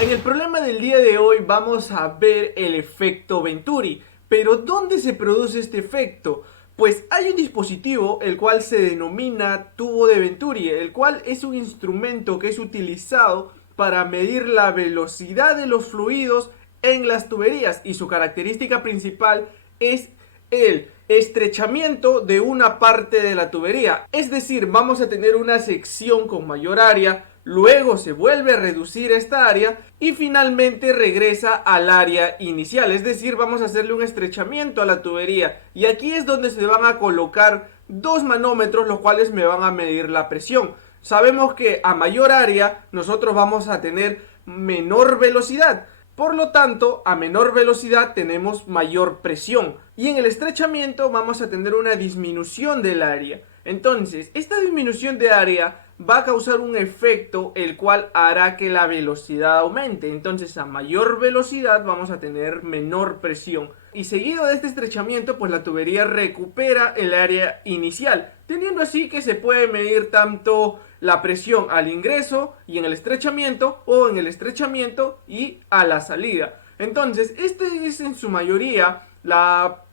En el problema del día de hoy vamos a ver el efecto Venturi. Pero ¿dónde se produce este efecto? Pues hay un dispositivo el cual se denomina tubo de Venturi, el cual es un instrumento que es utilizado para medir la velocidad de los fluidos en las tuberías y su característica principal es el estrechamiento de una parte de la tubería. Es decir, vamos a tener una sección con mayor área, luego se vuelve a reducir esta área y finalmente regresa al área inicial. Es decir, vamos a hacerle un estrechamiento a la tubería y aquí es donde se van a colocar dos manómetros, los cuales me van a medir la presión. Sabemos que a mayor área nosotros vamos a tener menor velocidad. Por lo tanto, a menor velocidad tenemos mayor presión y en el estrechamiento vamos a tener una disminución del área. Entonces, esta disminución de área va a causar un efecto el cual hará que la velocidad aumente. Entonces, a mayor velocidad vamos a tener menor presión. Y seguido de este estrechamiento, pues la tubería recupera el área inicial, teniendo así que se puede medir tanto la presión al ingreso y en el estrechamiento, o en el estrechamiento y a la salida. Entonces, este es en su mayoría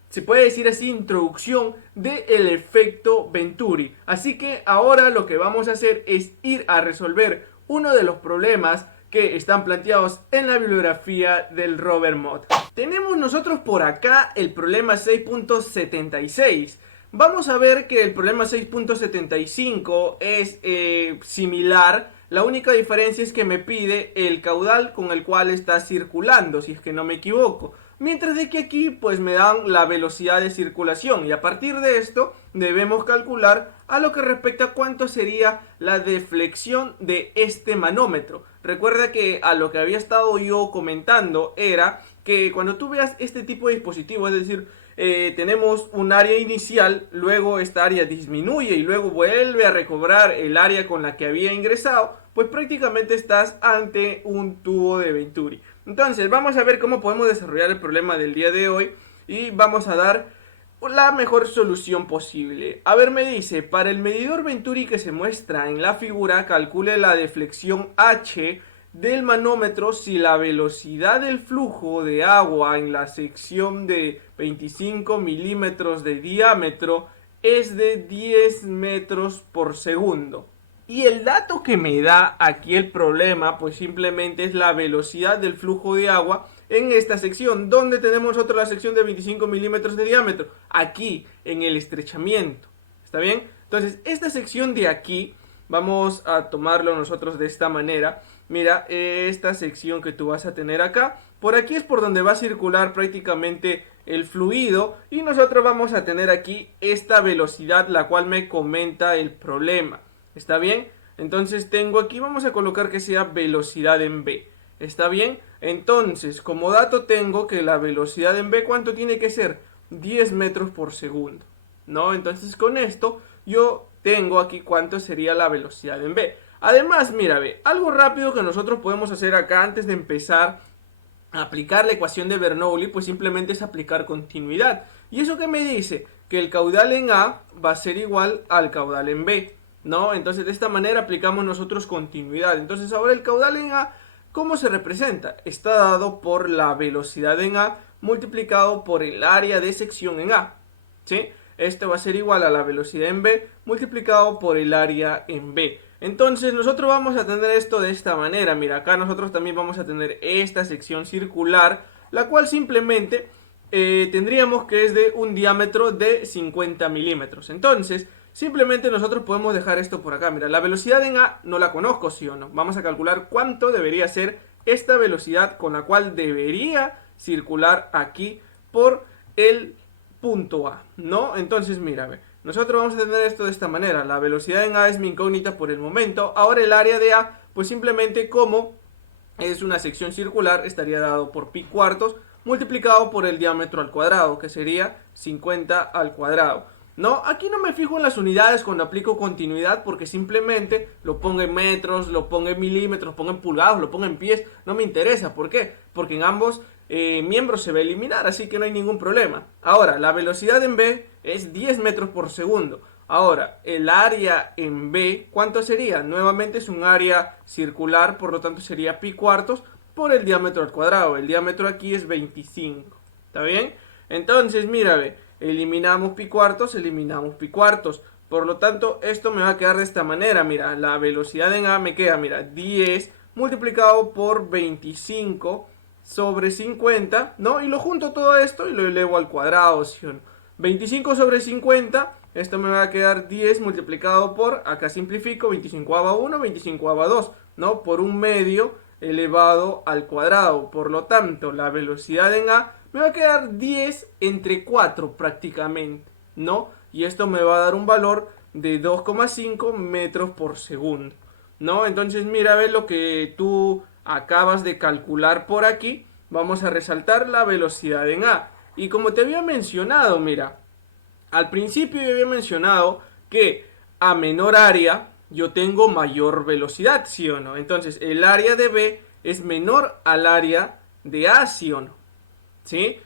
se puede decir así, introducción del efecto Venturi. Así que ahora lo que vamos a hacer es ir a resolver uno de los problemas que están planteados en la bibliografía del Robert Mott. Tenemos nosotros por acá el problema 6.76. Vamos a ver que el problema 6.75 es similar. La única diferencia es que me pide el caudal con el cual está circulando, si es que no me equivoco. Mientras de que aquí pues me dan la velocidad de circulación y a partir de esto debemos calcular a lo que respecta a cuánto sería la deflexión de este manómetro. Recuerda que a lo que había estado yo comentando era que cuando tú veas este tipo de dispositivo, es decir, tenemos un área inicial, luego esta área disminuye y luego vuelve a recobrar el área con la que había ingresado, pues prácticamente estás ante un tubo de Venturi. Entonces vamos a ver cómo podemos desarrollar el problema del día de hoy y vamos a dar la mejor solución posible. A ver, me dice, para el medidor Venturi que se muestra en la figura, calcule la deflexión H del manómetro si la velocidad del flujo de agua en la sección de 25 milímetros de diámetro es de 10 metros por segundo. Y el dato que me da aquí el problema, pues simplemente es la velocidad del flujo de agua en esta sección. ¿Dónde tenemos nosotros la sección de 25 milímetros de diámetro? Aquí, en el estrechamiento. ¿Está bien? Entonces, esta sección de aquí, vamos a tomarlo nosotros de esta manera. Mira, esta sección que tú vas a tener acá, por aquí es por donde va a circular prácticamente el fluido y nosotros vamos a tener aquí esta velocidad, la cual me comenta el problema. ¿Está bien? Entonces tengo aquí, vamos a colocar que sea velocidad en B. ¿Está bien? Entonces, como dato tengo que la velocidad en B, ¿cuánto tiene que ser? 10 metros por segundo, ¿no? Entonces con esto yo tengo aquí cuánto sería la velocidad en B. Además, mira, ve, algo rápido que nosotros podemos hacer acá antes de empezar a aplicar la ecuación de Bernoulli, pues simplemente es aplicar continuidad. ¿Y eso qué me dice? Que el caudal en A va a ser igual al caudal en B, ¿no? Entonces de esta manera aplicamos nosotros continuidad. Entonces ahora el caudal en A, ¿cómo se representa? Está dado por la velocidad en A multiplicado por el área de sección en A, ¿sí? Esto va a ser igual a la velocidad en B multiplicado por el área en B. Entonces nosotros vamos a tener esto de esta manera. Mira, acá nosotros también vamos a tener esta sección circular, la cual simplemente tendríamos que es de un diámetro de 50 milímetros. Entonces simplemente nosotros podemos dejar esto por acá. Mira, la velocidad en A no la conozco, ¿sí o no? Vamos a calcular cuánto debería ser esta velocidad con la cual debería circular aquí por el punto A, ¿no? Entonces mira, nosotros vamos a tener esto de esta manera. La velocidad en A es mi incógnita por el momento. Ahora el área de A, pues simplemente como es una sección circular, estaría dado por pi cuartos multiplicado por el diámetro al cuadrado, que sería 50 al cuadrado. No, aquí no me fijo en las unidades cuando aplico continuidad porque simplemente lo pongo en metros, lo pongo en milímetros, lo pongo en pulgadas, lo pongo en pies, no me interesa. ¿Por qué? Porque en ambos miembros se va a eliminar, así que no hay ningún problema. Ahora, la velocidad en B es 10 metros por segundo. Ahora, el área en B, ¿cuánto sería? Nuevamente es un área circular, por lo tanto sería pi cuartos por el diámetro al cuadrado. El diámetro aquí es 25. ¿Está bien? Entonces, mira, ve, eliminamos pi cuartos, eliminamos pi cuartos. Por lo tanto, esto me va a quedar de esta manera. Mira, la velocidad en A me queda, mira, 10 multiplicado por 25 sobre 50, ¿no? Y lo junto todo esto y lo elevo al cuadrado, ¿sí o no? 25 sobre 50, esto me va a quedar 10 multiplicado por, acá simplifico, 25 a 1, 25 a 2, ¿no? Por un medio elevado al cuadrado. Por lo tanto, la velocidad en A me va a quedar 10 entre 4 prácticamente, ¿no? Y esto me va a dar un valor de 2,5 metros por segundo, ¿no? Entonces mira, ve lo que tú acabas de calcular por aquí. Vamos a resaltar la velocidad en A. Y como te había mencionado, mira, al principio yo había mencionado que a menor área yo tengo mayor velocidad, ¿sí o no? Entonces el área de B es menor al área de A, ¿sí o no? ¿Sí?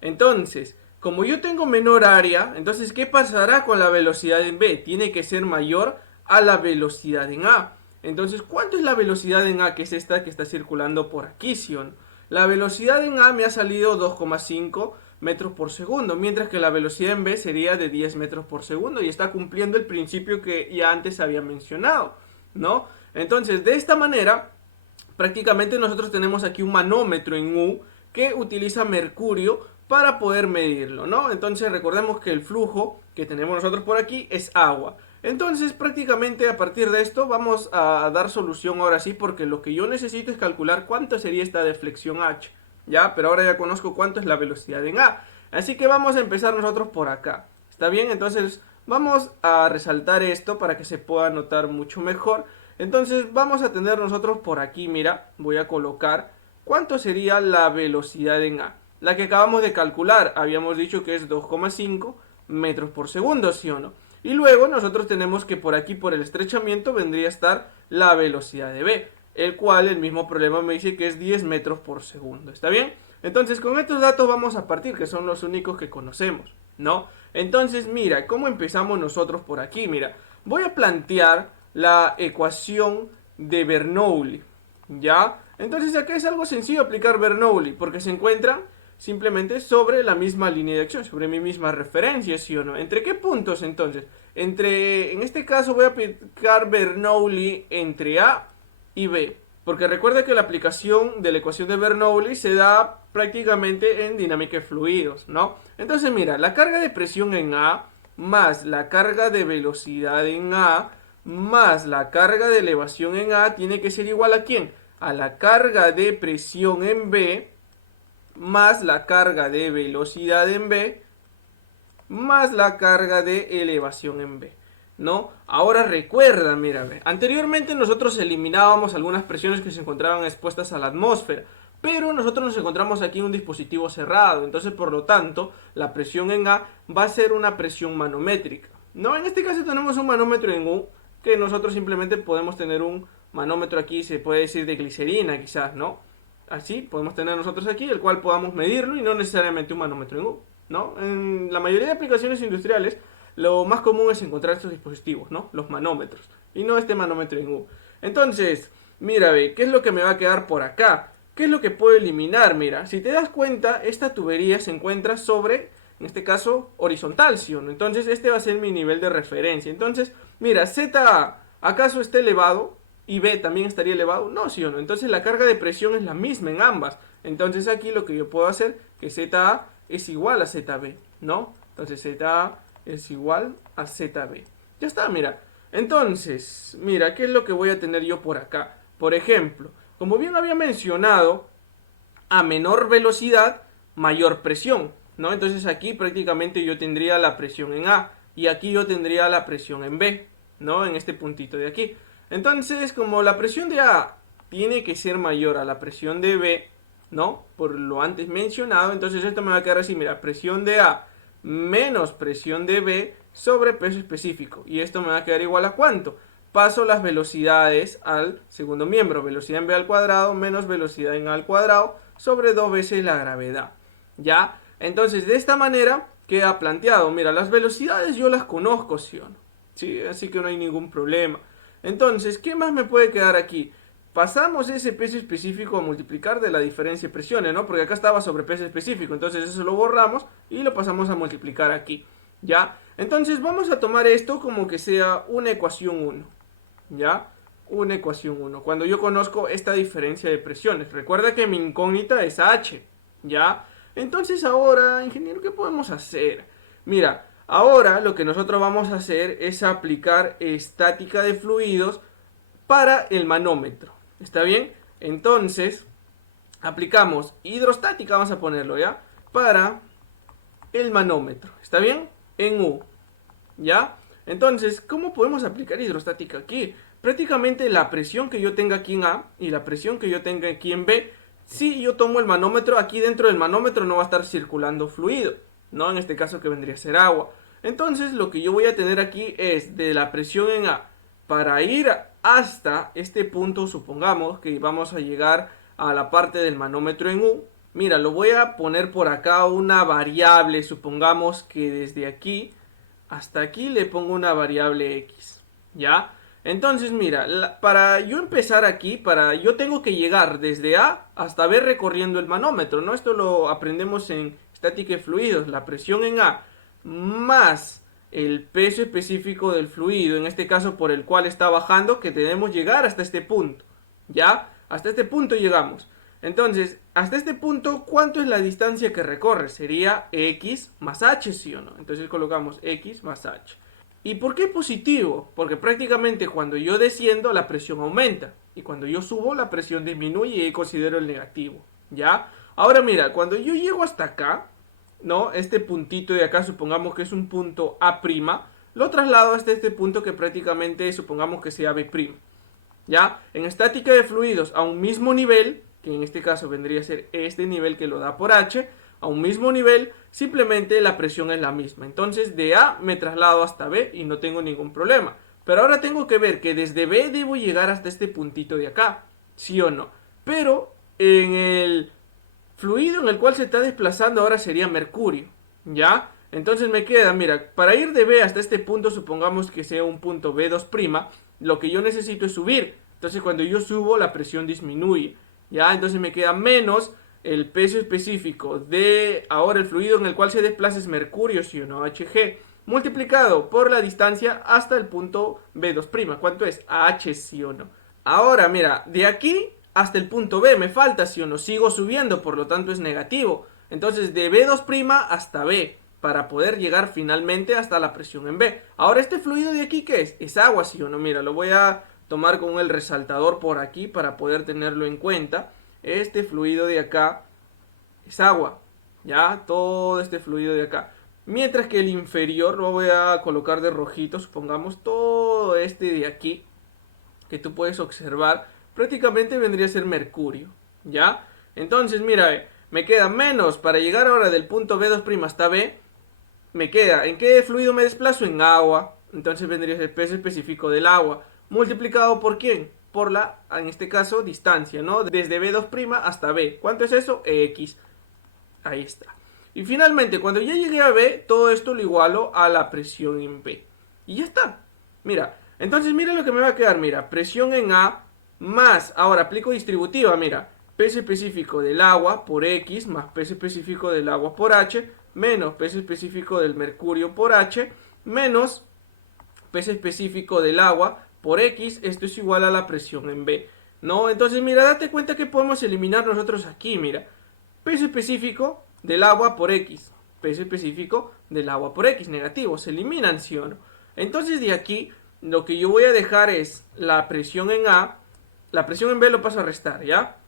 Entonces, como yo tengo menor área, entonces ¿qué pasará con la velocidad en B? Tiene que ser mayor a la velocidad en A. Entonces, ¿cuánto es la velocidad en A? Que es esta que está circulando por aquí, ¿sí o no? La velocidad en A me ha salido 2,5 metros por segundo, mientras que la velocidad en B sería de 10 metros por segundo y está cumpliendo el principio que ya antes había mencionado, ¿no? Entonces, de esta manera, prácticamente nosotros tenemos aquí un manómetro en U que utiliza mercurio para poder medirlo, ¿no? Entonces recordemos que el flujo que tenemos nosotros por aquí es agua. Entonces prácticamente a partir de esto vamos a dar solución ahora sí, porque lo que yo necesito es calcular cuánto sería esta deflexión H, ¿ya? Pero ahora ya conozco cuánto es la velocidad en A. Así que vamos a empezar nosotros por acá, ¿está bien? Entonces vamos a resaltar esto para que se pueda notar mucho mejor. Entonces vamos a tener nosotros por aquí, mira, voy a colocar cuánto sería la velocidad en A. La que acabamos de calcular, habíamos dicho que es 2,5 metros por segundo, ¿sí o no? Y luego nosotros tenemos que por aquí, por el estrechamiento, vendría a estar la velocidad de B, el cual el mismo problema me dice que es 10 metros por segundo, ¿está bien? Entonces con estos datos vamos a partir, que son los únicos que conocemos, ¿no? Entonces mira, ¿cómo empezamos nosotros por aquí? Mira, voy a plantear la ecuación de Bernoulli, ¿ya? Entonces acá es algo sencillo aplicar Bernoulli, porque se encuentran simplemente sobre la misma línea de acción, sobre mi misma referencia, ¿sí o no? ¿Entre qué puntos entonces? En este caso voy a aplicar Bernoulli entre A y B, porque recuerda que la aplicación de la ecuación de Bernoulli se da prácticamente en dinámica de fluidos, ¿no? Entonces mira, la carga de presión en A más la carga de velocidad en A más la carga de elevación en A tiene que ser igual a ¿quién? A la carga de presión en B más la carga de velocidad en B más la carga de elevación en B, ¿no? Ahora recuerda, mira, anteriormente nosotros eliminábamos algunas presiones que se encontraban expuestas a la atmósfera, pero nosotros nos encontramos aquí en un dispositivo cerrado, entonces por lo tanto la presión en A va a ser una presión manométrica, ¿no? En este caso tenemos un manómetro en U, que nosotros simplemente podemos tener un manómetro aquí, se puede decir de glicerina quizás, ¿no? Así podemos tener nosotros aquí, el cual podamos medirlo y no necesariamente un manómetro en U, ¿no? En la mayoría de aplicaciones industriales, lo más común es encontrar estos dispositivos, ¿no? Los manómetros, y no este manómetro en U. Entonces, mira, ve, ¿qué es lo que me va a quedar por acá? ¿Qué es lo que puedo eliminar? Mira, si te das cuenta, esta tubería se encuentra sobre, en este caso, horizontal, ¿sí o no? Entonces, este va a ser mi nivel de referencia. Entonces, mira, Z, ¿acaso está elevado? Y B también estaría elevado, no, ¿sí o no? Entonces la carga de presión es la misma en ambas. Entonces aquí lo que yo puedo hacer que ZA es igual a ZB, ¿no? Entonces ZA es igual a ZB. Ya está, mira. Entonces, mira, ¿qué es lo que voy a tener yo por acá? Por ejemplo, como bien había mencionado, a menor velocidad, mayor presión, ¿no? Entonces aquí prácticamente yo tendría la presión en A y aquí yo tendría la presión en B, ¿no? En este puntito de aquí. Entonces, como la presión de A tiene que ser mayor a la presión de B, ¿no? Por lo antes mencionado, entonces esto me va a quedar así, mira, presión de A menos presión de B sobre peso específico. Y esto me va a quedar igual a ¿cuánto? Paso las velocidades al segundo miembro, velocidad en B al cuadrado menos velocidad en A al cuadrado sobre 2 veces la gravedad, ¿ya? Entonces, de esta manera queda planteado, mira, las velocidades yo las conozco, ¿sí o no? ¿Sí? Así que no hay ningún problema. Entonces, ¿qué más me puede quedar aquí? pasamos ese peso específico a multiplicar de la diferencia de presiones, ¿no? Porque acá estaba sobre peso específico, entonces eso lo borramos y lo pasamos a multiplicar aquí, ¿ya? Entonces vamos a tomar esto como que sea una ecuación 1, ¿ya? Una ecuación 1, cuando yo conozco esta diferencia de presiones. Recuerda que mi incógnita es H, ¿ya? Entonces ahora, ingeniero, ¿qué podemos hacer? Mira, ahora lo que nosotros vamos a hacer es aplicar estática de fluidos para el manómetro. ¿Está bien? Entonces, aplicamos hidrostática, vamos a ponerlo, ¿ya? Para el manómetro. ¿Está bien? En U. ¿Ya? Entonces, ¿cómo podemos aplicar hidrostática aquí? Prácticamente la presión que yo tenga aquí en A y la presión que yo tenga aquí en B, si yo tomo el manómetro, aquí dentro del manómetro no va a estar circulando fluido, ¿no? En este caso que vendría a ser agua. Entonces, lo que yo voy a tener aquí es de la presión en A para ir hasta este punto, supongamos que vamos a llegar a la parte del manómetro en U. Mira, lo voy a poner por acá una variable, supongamos que desde aquí hasta aquí le pongo una variable X, ¿ya? Entonces, mira, para yo empezar aquí, yo tengo que llegar desde A hasta B recorriendo el manómetro, ¿no? Esto lo aprendemos en estática de fluidos, la presión en A más el peso específico del fluido, en este caso por el cual está bajando, que debemos llegar hasta este punto, ¿ya? Hasta este punto llegamos. Entonces, hasta este punto, ¿cuánto es la distancia que recorre? Sería X más H, ¿sí o no? Entonces colocamos X más H. ¿Y por qué positivo? Porque prácticamente cuando yo desciendo la presión aumenta y cuando yo subo la presión disminuye y considero el negativo, ¿ya? Ahora mira, cuando yo llego hasta acá, ¿no? Este puntito de acá, supongamos que es un punto A', lo traslado hasta este punto que prácticamente supongamos que sea B', ¿ya? En estática de fluidos a un mismo nivel, que en este caso vendría a ser este nivel que lo da por H, a un mismo nivel, simplemente la presión es la misma. Entonces de A me traslado hasta B y no tengo ningún problema. Pero ahora tengo que ver que desde B debo llegar hasta este puntito de acá, ¿sí o no? Pero en el fluido en el cual se está desplazando ahora sería mercurio, ¿ya? Entonces me queda, mira, para ir de B hasta este punto, supongamos que sea un punto B2', lo que yo necesito es subir. Entonces cuando yo subo la presión disminuye, ¿ya? Entonces me queda menos el peso específico de ahora el fluido en el cual se desplaza es mercurio, ¿sí o no? Hg, multiplicado por la distancia hasta el punto B2'. ¿Cuánto es? H, ¿sí o no? Ahora, mira, de aquí hasta el punto B me falta, ¿sí o no? Sigo subiendo, por lo tanto es negativo. Entonces de B2' hasta B, para poder llegar finalmente hasta la presión en B. Ahora este fluido de aquí, ¿qué es? Es agua, ¿sí o no? Mira, lo voy a tomar con el resaltador por aquí para poder tenerlo en cuenta. Este fluido de acá es agua, ¿ya? Todo este fluido de acá. Mientras que el inferior lo voy a colocar de rojito, supongamos todo este de aquí, que tú puedes observar, prácticamente vendría a ser mercurio, ¿ya? Entonces, mira, me queda menos para llegar ahora del punto B2' hasta B, me queda, ¿en qué fluido me desplazo? En agua, entonces vendría a ser el peso específico del agua, multiplicado por ¿quién? Por la, en este caso, distancia, ¿no? Desde B2' hasta B. ¿Cuánto es eso? X. Ahí está. Y finalmente, cuando ya llegué a B, todo esto lo igualo a la presión en B. Y ya está. Mira, entonces mira lo que me va a quedar. Mira, presión en A más, ahora aplico distributiva, mira, peso específico del agua por X más peso específico del agua por H menos peso específico del mercurio por H menos peso específico del agua por X, esto es igual a la presión en B, ¿no? Entonces, mira, date cuenta que podemos eliminar nosotros aquí, mira, peso específico del agua por X, peso específico del agua por X, negativo, se eliminan, ¿sí o no? Entonces, de aquí, lo que yo voy a dejar es la presión en A, la presión en B lo paso a restar, ¿ya?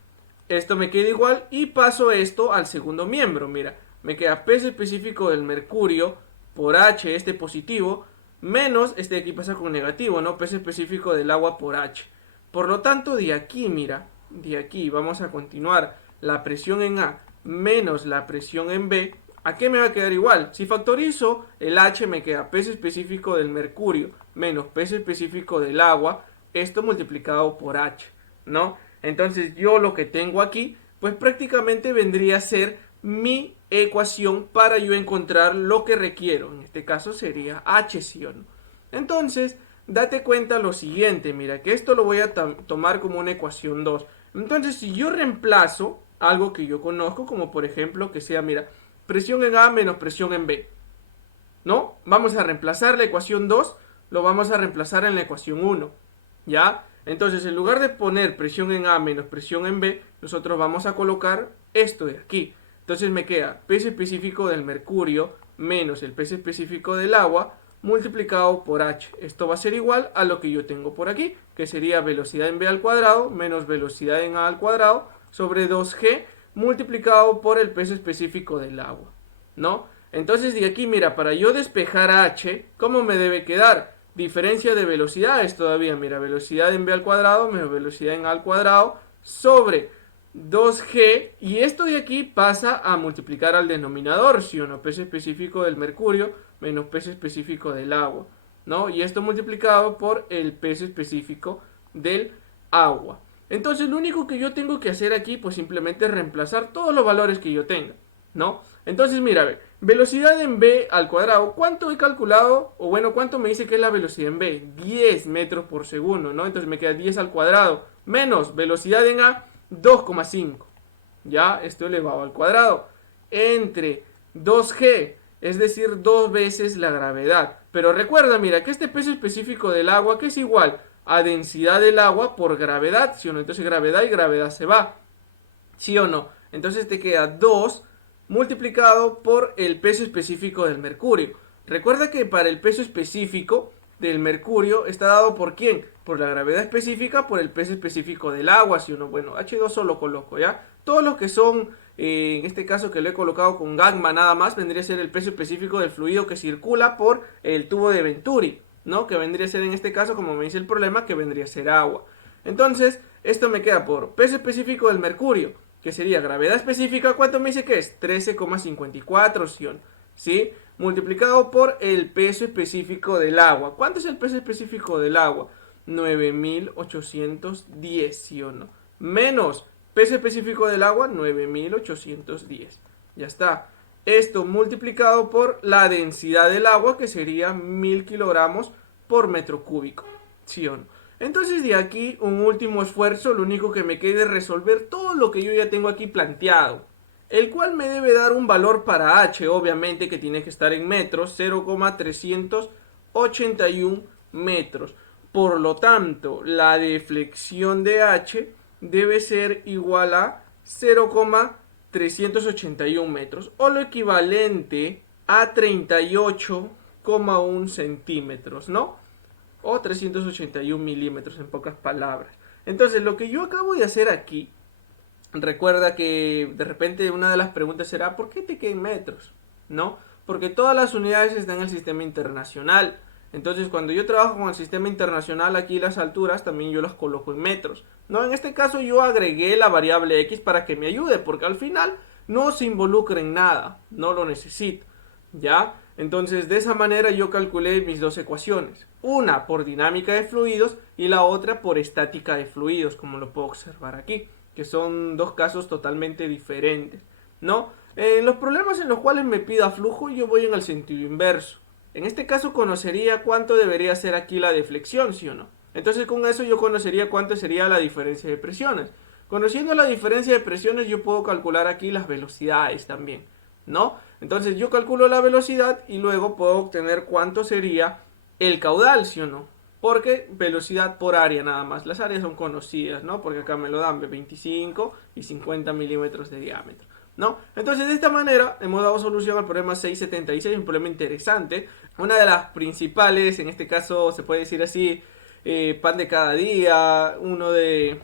Esto me queda igual y paso esto al segundo miembro, mira, me queda peso específico del mercurio por H, este positivo, menos este de aquí pasa con negativo, ¿no? Peso específico del agua por H. Por lo tanto, de aquí, mira, de aquí vamos a continuar la presión en A menos la presión en B. ¿A qué me va a quedar igual? Si factorizo el H me queda peso específico del mercurio menos peso específico del agua, esto multiplicado por H, ¿no? Entonces yo lo que tengo aquí, pues prácticamente vendría a ser mi ecuación para yo encontrar lo que requiero. En este caso sería H, ¿sí o no? Entonces, date cuenta lo siguiente, mira, que esto lo voy a tomar como una ecuación 2. Entonces, si yo reemplazo algo que yo conozco, como por ejemplo que sea, mira, presión en A menos presión en B, ¿no? Vamos a reemplazar la ecuación 2, lo vamos a reemplazar en la ecuación 1, ¿ya? Entonces, en lugar de poner presión en A menos presión en B, nosotros vamos a colocar esto de aquí. Entonces me queda peso específico del mercurio menos el peso específico del agua multiplicado por H. Esto va a ser igual a lo que yo tengo por aquí, que sería velocidad en B al cuadrado menos velocidad en A al cuadrado sobre 2G multiplicado por el peso específico del agua, ¿no? Entonces de aquí, mira, para yo despejar H, ¿cómo me debe quedar? Diferencia de velocidades todavía, mira, velocidad en B al cuadrado menos velocidad en A al cuadrado sobre 2G, y esto de aquí pasa a multiplicar al denominador, ¿sí o no? Peso específico del mercurio menos peso específico del agua, ¿no? Y esto multiplicado por el peso específico del agua. Entonces lo único que yo tengo que hacer aquí, pues simplemente es reemplazar todos los valores que yo tenga, ¿no? Entonces mira, a ver, velocidad en B al cuadrado, ¿cuánto he calculado? O bueno, ¿cuánto me dice que es la velocidad en B? 10 metros por segundo, ¿no? Entonces me queda 10 al cuadrado, menos velocidad en A, 2,5. Ya, esto elevado al cuadrado. Entre 2G, es decir, 2 veces la gravedad. Pero recuerda, mira, que este peso específico del agua, que es igual a densidad del agua por gravedad, ¿sí o no? Entonces gravedad y gravedad se va, ¿sí o no? Entonces te queda 2 multiplicado por el peso específico del mercurio. Recuerda que para el peso específico del mercurio está dado por ¿quién? Por la gravedad específica, por el peso específico del agua, ¿sí o no? Bueno, H2 solo coloco, ¿ya? Todos los que son, en este caso que lo he colocado con gamma nada más, vendría a ser el peso específico del fluido que circula por el tubo de Venturi, ¿no? Que vendría a ser en este caso, como me dice el problema, que vendría a ser agua. Entonces, esto me queda por peso específico del mercurio, que sería gravedad específica, ¿cuánto me dice que es? 13,54, ¿sí? Multiplicado por el peso específico del agua. ¿Cuánto es el peso específico del agua? 9.810, ¿sí o no? Menos peso específico del agua, 9.810. Ya está. Esto multiplicado por la densidad del agua, que sería 1000 kilogramos por metro cúbico, ¿sí o no? Entonces de aquí un último esfuerzo, lo único que me queda es resolver todo lo que yo ya tengo aquí planteado, el cual me debe dar un valor para H, obviamente que tiene que estar en metros, 0,381 metros. Por lo tanto, la deflexión de H debe ser igual a 0,381 metros, o lo equivalente a 38,1 centímetros, ¿no? O 381 milímetros en pocas palabras. Entonces, lo que yo acabo de hacer aquí, recuerda que de repente una de las preguntas será, ¿por qué te quedan metros? ¿No? Porque todas las unidades están en el sistema internacional. Entonces, cuando yo trabajo con el sistema internacional, aquí las alturas también yo las coloco en metros. No, en este caso yo agregué la variable X para que me ayude, porque al final no se involucra en nada, no lo necesito. ¿Ya? Entonces, de esa manera yo calculé mis dos ecuaciones. Una por dinámica de fluidos y la otra por estática de fluidos, como lo puedo observar aquí, que son dos casos totalmente diferentes, ¿no? En los problemas en los cuales me pida flujo, yo voy en el sentido inverso. En este caso conocería cuánto debería ser aquí la deflexión, ¿sí o no? Entonces con eso yo conocería cuánto sería la diferencia de presiones. Conociendo la diferencia de presiones yo puedo calcular aquí las velocidades también, ¿no? Entonces yo calculo la velocidad y luego puedo obtener cuánto sería el caudal, ¿sí o no? Porque velocidad por área nada más. Las áreas son conocidas, ¿no? Porque acá me lo dan de 25 y 50 milímetros de diámetro, ¿no? Entonces de esta manera hemos dado solución al problema 676, un problema interesante. Una de las principales, en este caso se puede decir así, pan de cada día, uno de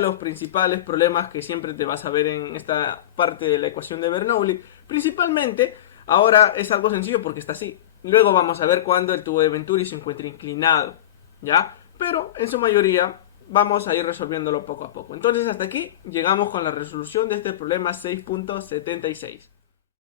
los principales problemas que siempre te vas a ver en esta parte de la ecuación de Bernoulli. Principalmente, ahora es algo sencillo porque está así. Luego vamos a ver cuando el tubo de Venturi se encuentre inclinado, ¿ya? Pero en su mayoría vamos a ir resolviéndolo poco a poco. Entonces hasta aquí llegamos con la resolución de este problema 6.76.